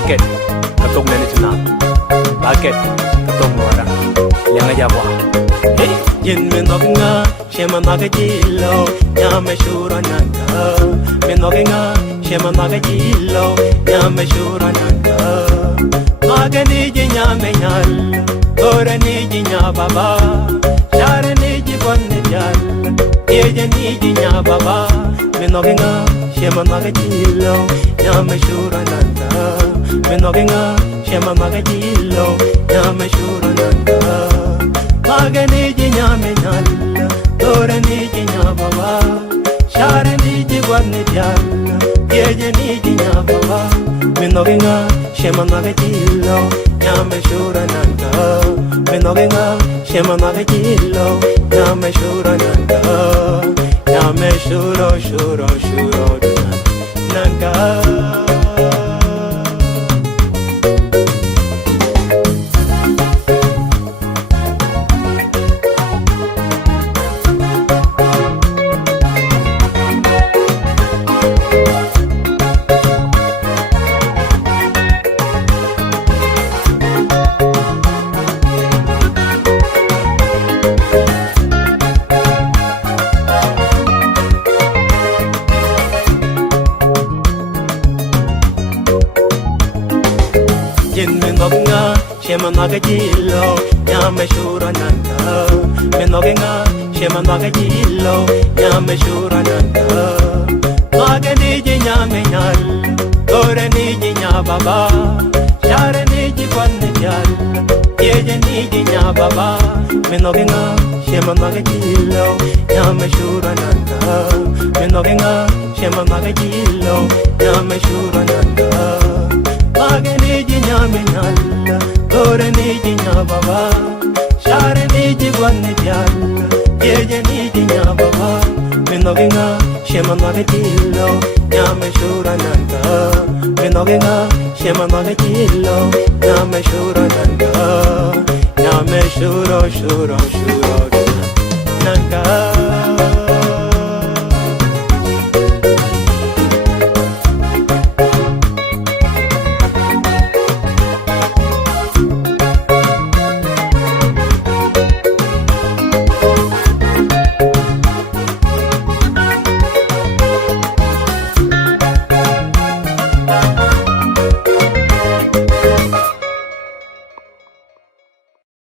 bucket katong na nito bucket katong wala yang aja wa hey yin men nga shema magajilo nyame shura nanga men nga shema magajilo nyame shura nanga magani nyame nyal ora ni nya baba shara ni bonne jal ye ni nya baba men nga shema magajilo nyame shura nanga men nga shema magajilo nyame shura nanga magani nyame nyal ora ni nya baba shara ni bonne jal ye ni nya baba men nga shema magajilo nyame shura nanga men nga shema magajilo nyame shura nanga nyame shuro nanga nga shema magajilo nyame shura nanga men nga shema magajilo nyame shura nanga magani nyame nyal ora ni nya baba shara ni bonne jal ye ni nya baba men nga shema magajilo nyame shura nanga men nga shema magajilo nyame shura nanga magani nyame nyal ora ni nya baba shara ni bonne jal ye ni nya baba men nga shema magajilo nyame shura nanga men nga shema magajilo nyame shura nanga nyame shuro nanga